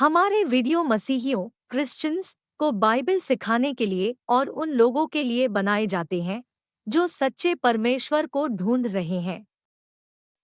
हमारे video मसीहियों Christians को Bible सिखाने के लिए और उन लोगों के लिए बनाए जाते हैं जो सच्चे परमेश्वर को ढूंढ रहे हैं।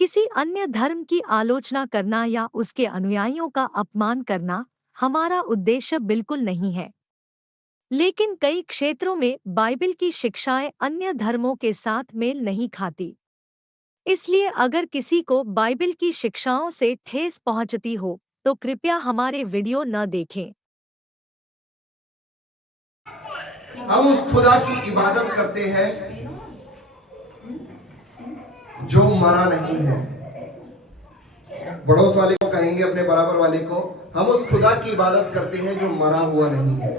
किसी अन्य धर्म की आलोचना करना या उसके अनुयायियों का अपमान करना हमारा उद्देश्य बिल्कुल नहीं है। लेकिन कई क्षेत्रों में बाइबल की शिक्षाएं अन्य धर्मों के साथ मेल नहीं खाती। इसलिए अगर किसी को बाइबल की शिक्षाओं से ठेस पहुंचती हो तो कृपया हमारे वीडियो न देखें। हम उस खुदा की इबादत करते हैं जो मरा नहीं है। पड़ोस वाले को कहेंगे, अपने बराबर वाले को, हम उस खुदा की इबादत करते हैं जो मरा हुआ नहीं है।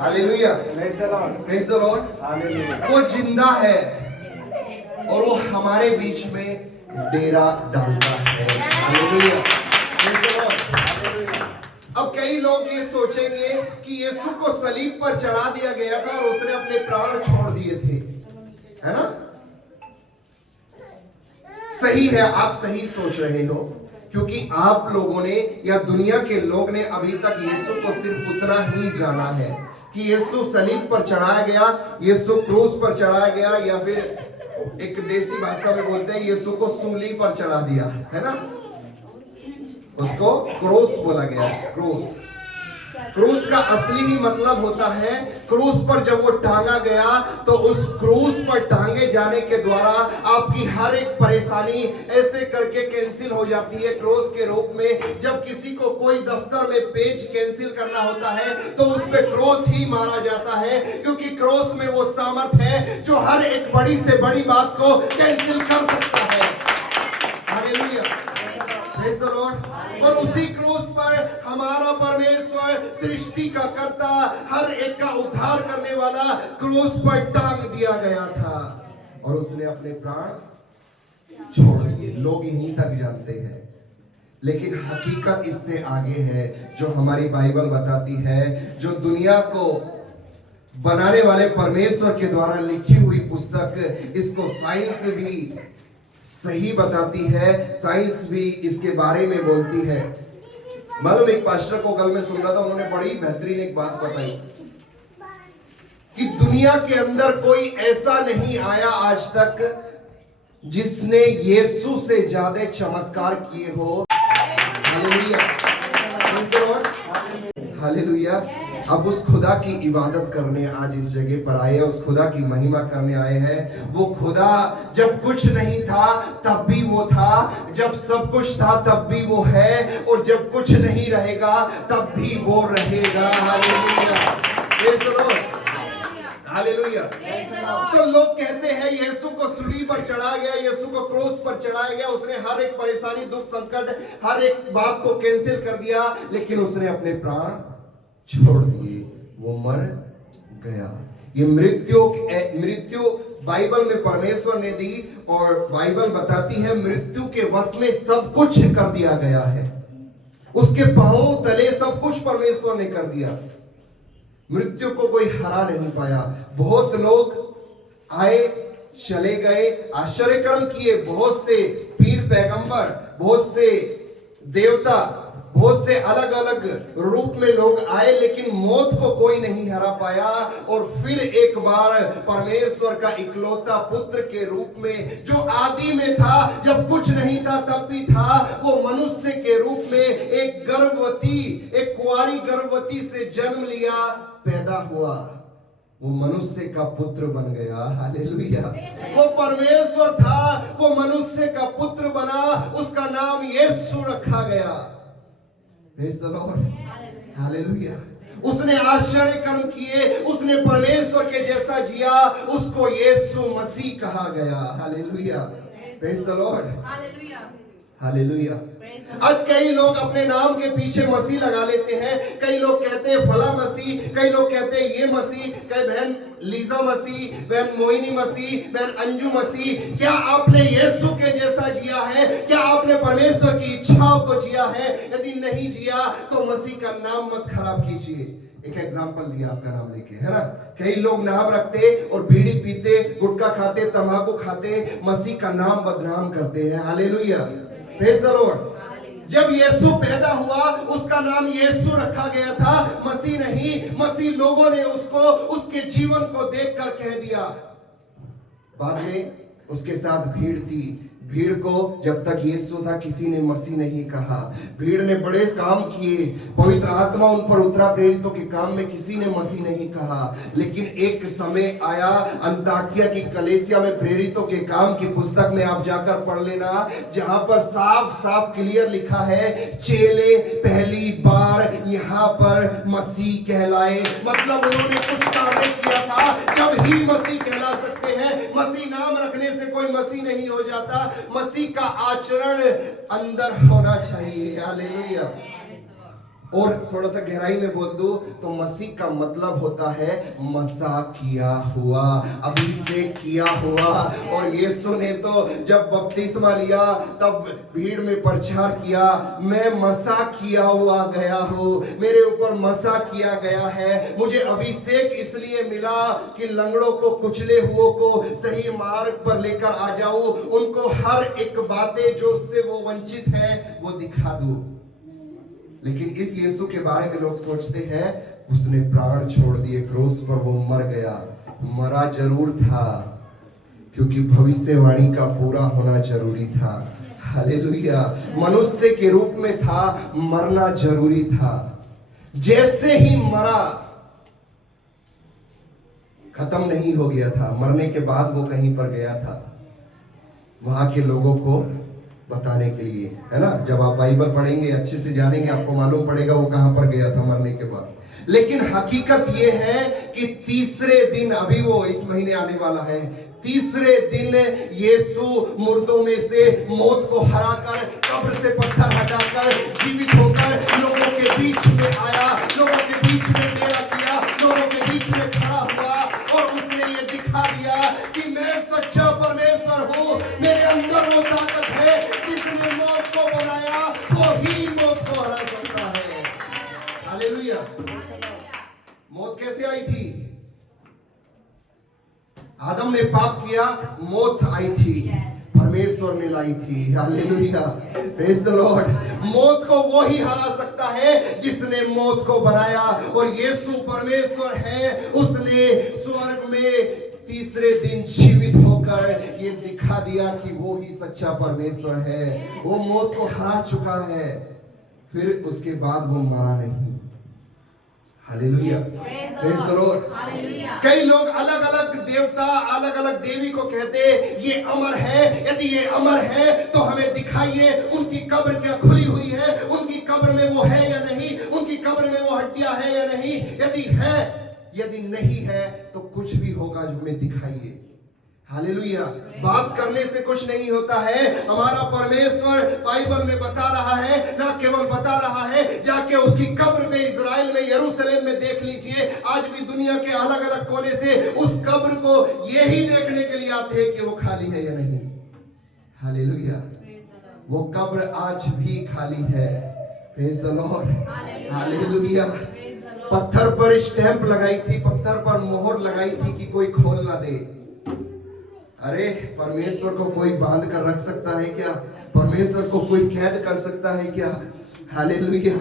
Hallelujah, praise the Lord. वो जिंदा है और वो हमारे बीच में डेरा डालता है। Hallelujah, praise the Lord. अब कई लोग ये सोचेंगे कि यीशु को सलीब पर चढ़ा दिया गया था और उसने अपने प्राण छोड़ दिए थे, है ना? सही है, आप सही सोच रहे हो, क्योंकि आप लोगों ने या दुनिया के लोग ने अभी तक यीशु को सिर्फ उतना ही जाना है कि यीशु सलीब पर चढ़ाया गया, यीशु क्रूस पर चढ़ाया गया, या फिर एक देसी भाषा में बोलते हैं यीशु को सूली पर चढ़ा दिया, है ना? उसको क्रूस बोला गया है। क्रूस क्रूस का असली ही मतलब होता है, क्रूस पर जब वो टांगा गया तो उस क्रूस पर टांगे जाने के द्वारा आपकी हर एक परेशानी ऐसे करके कैंसिल हो जाती है। क्रूस के रूप में जब किसी को कोई दफ्तर में पेज कैंसिल करना होता है तो उस पे क्रूस ही मारा जाता है, क्योंकि क्रूस में वो सामर्थ है जो हर एक बड़ी से बड़ी बात को कैंसिल कर सकता है। Hallelujah, praise the Lord. और उसी क्रूस पर हमारा परमेश्वर, सृष्टि का कर्ता, हर एक का उद्धार करने वाला क्रूस पर टांग दिया गया था और उसने अपने प्राण छोड़ दिए। लोग यहीं तक जानते हैं, लेकिन हकीकत इससे आगे है जो हमारी बाइबल बताती है, जो दुनिया को बनाने वाले परमेश्वर के द्वारा लिखी हुई पुस्तक, इसको साइंस भी सही बताती है, साइंस भी इसके बारे में बोलती है। मालूम, एक पास्टर को कल मैं सुन रहा था, उन्होंने बड़ी बेहतरीन एक बात बताई कि दुनिया के अंदर कोई ऐसा नहीं आया आज तक जिसने यीशु से ज्यादा चमत्कार किए हो। Hallelujah, hallelujah. अब उस खुदा की इबादत करने आज इस जगह पर आए हैं, उस खुदा की महिमा करने आए हैं। वो खुदा जब कुछ नहीं था तब भी वो था, जब सब कुछ था तब भी वो है, और जब कुछ नहीं रहेगा तब भी वो रहेगा। Hallelujah, praise the Lord, hallelujah. तो लोग कहते हैं यीशु को सूली पर चढ़ाया गया, यीशु को क्रूस पर चढ़ाया गया, उसने हर एक परेशानी, दुख, संकट, हर एक बात को कैंसिल कर दिया, लेकिन उसने अपने प्राण छोड़ दिए, वो मर गया। ये मृत्यु बाइबल में परमेश्वर ने दी, और बाइबल बताती है मृत्यु के वश में सब कुछ कर दिया गया है। उसके पांवों तले सब कुछ परमेश्वर ने कर दिया। मृत्यु को कोई हरा नहीं पाया। बहुत लोग आए, चले गए, आश्चर्य कर्म किए, बहुत से पीर पैगंबर, बहुत से देवता, बहुत से अलग अलग रूप में लोग आए, लेकिन मौत को कोई नहीं हरा पाया। और फिर एक बार परमेश्वर का इकलौता पुत्र के रूप में, जो आदि में था, जब कुछ नहीं था तब भी था, वो मनुष्य के रूप में एक गर्भवती, एक कुंवारी गर्भवती से जन्म लिया, पैदा हुआ, वो मनुष्य का पुत्र बन गया। हालेलुया। वो परमेश्वर था, वो मनुष्य का पुत्र बना, उसका नाम यीशु रखा गया। Praise the Lord, hallelujah. उसने आश्चर्य कर्म किए, उसने परमेश्वर के जैसा जिया, उसको यीशु मसीह कहा गया। Hallelujah, praise the Lord, hallelujah. आज कई लोग अपने नाम के पीछे मसीह लगा लेते हैं। कई लोग कहते हैं फला मसीह, कई लोग कहते हैं ये मसीह, कई बहन लीजा मसीह, बहन मोहिनी मसीह, बहन अंजू मसीह। क्या आपने यीशु के जैसा जिया है? क्या आपने परमेश्वर की इच्छाओं को जिया है? यदि नहीं जिया तो मसीह का नाम मत खराब कीजिए। एक एग्जाम्पल दिया आपका नाम लेके, है ना? कई लोग नाम रखते और बीड़ी पीते, गुटखा खाते, तंबाकू खाते, मसीह का नाम बदनाम करते हैं। Hallelujah, praise the Lord. जब यीशु पैदा हुआ उसका नाम यीशु रखा गया था, मसीह नहीं। मसीह लोगों ने उसको उसके जीवन को देखकर कह दिया। बाद में उसके साथ भीड़ थी। भीड़ को जब तक यीशु था किसी ने मसीह नहीं कहा। भीड़ ने बड़े काम किए, पवित्र आत्मा उन पर उतरा प्रेरितों के काम में, किसी ने मसीह नहीं कहा। लेकिन एक समय आया अंताकिया की कलीसिया में, प्रेरितों के काम की पुस्तक में आप जाकर पढ़ लेना, जहां पर साफ साफ क्लियर लिखा है चेले पहली बार यहां पर मसीह कहलाए। मतलब उन्होंने कुछ कार्य किया था जब ही मसीह कहला सकते हैं। मसीह नाम रखने से कोई मसीह नहीं हो जाता, मसीह का आचरण अंदर होना चाहिए। हालेलुया। और थोड़ा सा गहराई में बोल दूं तो मसीह का मतलब होता है मसा किया हुआ, अभिषेक किया हुआ। और यीशु ने तो जब बपतिस्मा लिया तब भीड़ में प्रचार किया, मैं मसा किया हुआ गया हूं, मेरे ऊपर मसा किया गया है। मुझे अभिषेक इसलिए मिला कि लंगड़ों को, कुचले हुओं को सही मार्ग पर लेकर आ जाऊं, उनको हर एक बातें जो उससे वो वंचित है वो दिखा दूं। लेकिन इस यीशु के बारे में लोग सोचते हैं उसने प्राण छोड़ दिए क्रूस पर, वो मर गया। मरा जरूर था क्योंकि भविष्यवाणी का पूरा होना जरूरी था। हालेलुया। मनुष्य के रूप में था, मरना जरूरी था। जैसे ही मरा, खत्म नहीं हो गया था, मरने के बाद वो कहीं पर गया था वहां के लोगों को बताने के लिए, है ना। जब आप बाइबल पढ़ेंगे अच्छे से जानेंगे, आपको मालूम पड़ेगा वो कहां पर गया था मरने के बाद। लेकिन हकीकत ये है कि तीसरे दिन, अभी वो इस महीने आने वाला है, तीसरे दिन यीशु मुर्दों में से मौत को हराकर, कब्र से पत्थर हटाकर, जीवित होकर लोगों के बीच में आया, लोगों के बीच में डेरा किया, लोगों के बीच में खड़ा हुआ और उसने ये दिखा दिया कि मैं सच्चा परमेश्वर हूं। मेरे अंदर वो ताकत है जिसने मौत को बनाया, वो ही मौत को हरा सकता है। हालेलुया। मौत कैसे आई थी? आदम ने पाप किया, मौत आई थी, परमेश्वर ने लाई थी। Hallelujah, praise the Lord. मौत को वो ही हरा सकता है जिसने मौत को बनाया, और यीशु परमेश्वर है। उसने स्वर्ग में तीसरे दिन जीवित होकर ये दिखा दिया कि वो ही सच्चा परमेश्वर है। वो मौत को हरा चुका है, फिर उसके बाद वो मरा नहीं। Hallelujah, praise the Lord. कई लोग अलग अलग देवता, अलग अलग देवी को कहते ये अमर है, यदि ये अमर है तो हमें दिखाइए उनकी कब्र क्या खुली हुई है, उनकी कब्र में वो है या नहीं, उनकी कब्र में वो हड्डियां है या नहीं। यदि है, यदि नहीं है तो कुछ भी होगा जो हमें दिखाइए। हालेलुया। बात करने से कुछ नहीं होता है। हमारा परमेश्वर बाइबल में बता रहा है, ना केवल बता रहा है, जाके उसकी कब्र में इजराइल में, यरूशलेम में देख लीजिए। आज भी दुनिया के अलग अलग कोने से उस कब्र को यही देखने के लिए आते हैं कि वो खाली है या नहीं। हालेलुया। वो कब्र आज भी खाली है। Praise the Lord. हालेलुया। पत्थर पर स्टैंप लगाई थी, पत्थर पर मोहर लगाई थी कि कोई खोल ना दे। अरे परमेश्वर को कोई बांध कर रख सकता है क्या? परमेश्वर को कोई कैद कर सकता है क्या? हालेलुया।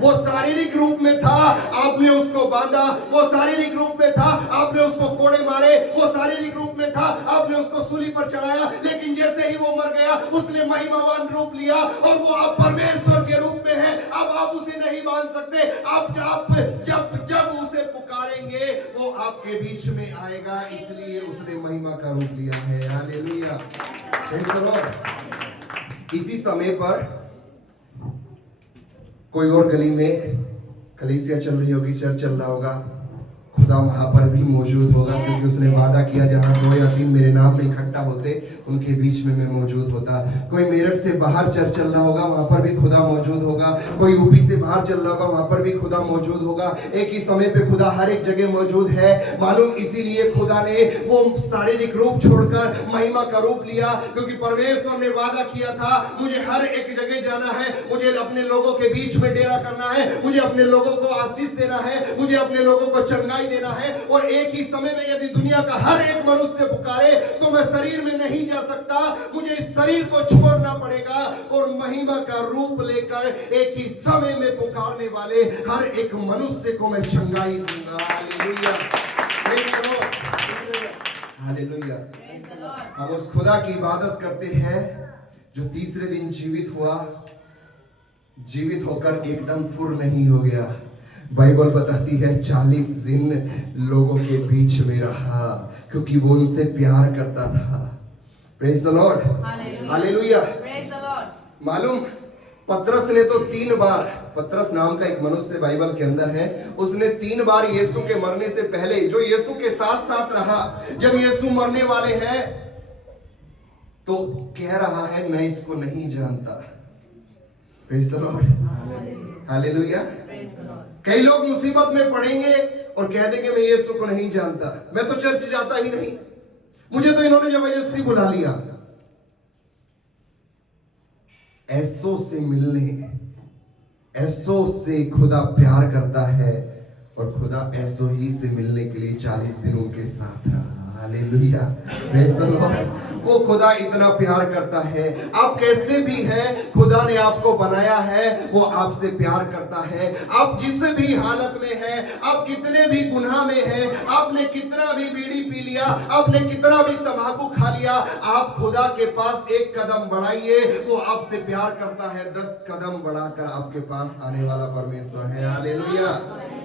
वो शारीरिक रूप में था, आपने उसको बांधा। वो शारीरिक रूप में था, आपने उसको कोड़े मारे। वो शारीरिक रूप में था, आपने उसको सूली पर चढ़ाया। लेकिन जैसे ही वो मर गया, उसने महिमावान रूप लिया और वो अब परमेश्वर के रूप में है। अब आप उसे नहीं बांध सकते। आप जब उसे पुकारेंगे वो आपके बीच में आएगा, इसलिए उसने महिमा का रूप लिया है। Hallelujah, praise the Lord. इसी समय पर कोई और गली में कलीसिया चल रही होगी, चर्च चल रहा होगा, खुदा वहां पर भी मौजूद होगा, क्योंकि उसने वादा किया जहां 2 या 3 मेरे नाम में इकट्ठा होते उनके बीच में मैं मौजूद होता। कोई मेरठ से बाहर चर्च चल रहा होगा, वहां पर भी खुदा मौजूद होगा। कोई यूपी से बाहर चल रहा होगा, वहां पर भी खुदा मौजूद होगा। एक ही समय पे खुदा हर एक जगह मौजूद है। मालूम इसीलिए खुदा ने वो शारीरिक रूप छोड़कर महिमा का रूप लिया, क्योंकि परमेश्वर ने वादा किया था मुझे हर एक जगह जाना है, मुझे अपने लोगों के बीच में डेरा करना है, मुझे अपने लोगों को आशीष देना है, मुझे अपने लोगों को चंगाई देना लेना है। और एक ही समय में यदि दुनिया का हर एक मनुष्य पुकारे तो मैं शरीर में नहीं जा सकता, मुझे इस शरीर को छोड़ना पड़ेगा और महिमा का रूप लेकर एक ही समय में पुकारने वाले हर एक मनुष्य को मैं चंगाई दूंगा। Hallelujah, praise the Lord, hallelujah. हम उस खुदा की इबादत करते हैं जो तीसरे दिन जीवित हुआ, जीवित होकर एकदम फुर नहीं हो गया। बाइबल बताती है 40 दिन लोगों के बीच में रहा क्योंकि वो उनसे प्यार करता था। Praise the Lord, hallelujah. मालूम, पतरस ने तो 3 बार, पतरस नाम का एक मनुष्य बाइबल के अंदर है, उसने 3 बार यीशु के मरने से पहले, जो यीशु के साथ साथ रहा, जब यीशु मरने वाले हैं तो कह रहा है मैं इसको नहीं जानता। Praise the Lord, hallelujah. कई लोग मुसीबत में पड़ेंगे और कह देंगे मैं यीशु को नहीं जानता, मैं तो चर्च जाता ही नहीं, मुझे तो इन्होंने जबरदस्ती बुला लिया। ऐसों से मिलने, ऐसों से खुदा प्यार करता है और खुदा ऐसो ही से मिलने के लिए 40 दिन उनके साथ रहा। Hallelujah, praise the Lord. वो खुदा इतना प्यार करता है। आप कैसे भी हैं, खुदा ने आपको बनाया है, वो आपसे प्यार करता है। आप जिस भी हालत में हैं, आप कितने भी गुनाह में हैं, आपने कितना भी बीड़ी पी लिया, आपने कितना भी तंबाकू खा लिया, आप खुदा के पास एक कदम बढ़ाइए, वो आपसे प्यार करता है। 10 कदम बढ़ाकर आपके पास आने वाला परमेश्वर है। Hallelujah,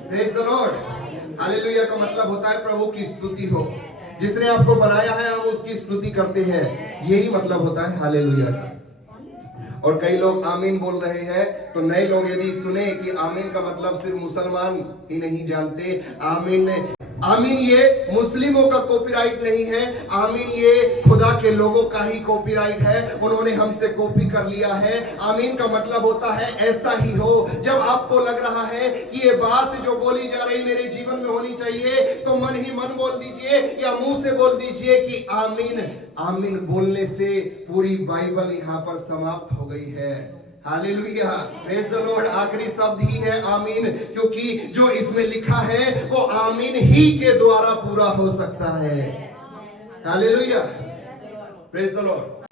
praise the Lord. Hallelujah का मतलब होता है प्रभु की स्तुति हो। जिसने आपको बनाया है हम उसकी स्तुति करते हैं, यही मतलब होता है हालेलुया का। और कई लोग आमीन बोल रहे हैं, तो नए लोग यदि सुने कि आमीन का मतलब सिर्फ मुसलमान ही नहीं जानते, आमीन ये मुस्लिमों का कॉपीराइट नहीं है, आमीन ये खुदा के लोगों का ही कॉपीराइट है, उन्होंने हमसे कॉपी कर लिया है। आमीन का मतलब होता है ऐसा ही हो। जब आपको लग रहा है कि ये बात जो बोली जा रही मेरे जीवन में होनी चाहिए, तो मन ही मन बोल दीजिए या मुंह से बोल दीजिए कि आमीन। आमीन बोलने से पूरी बाइबल यहाँ पर समाप्त हो गई है। Hallelujah, praise the Lord. आखिरी शब्द ही है आमीन, क्योंकि जो इसमें लिखा है वो आमीन ही के द्वारा पूरा हो सकता है। Hallelujah, praise the Lord.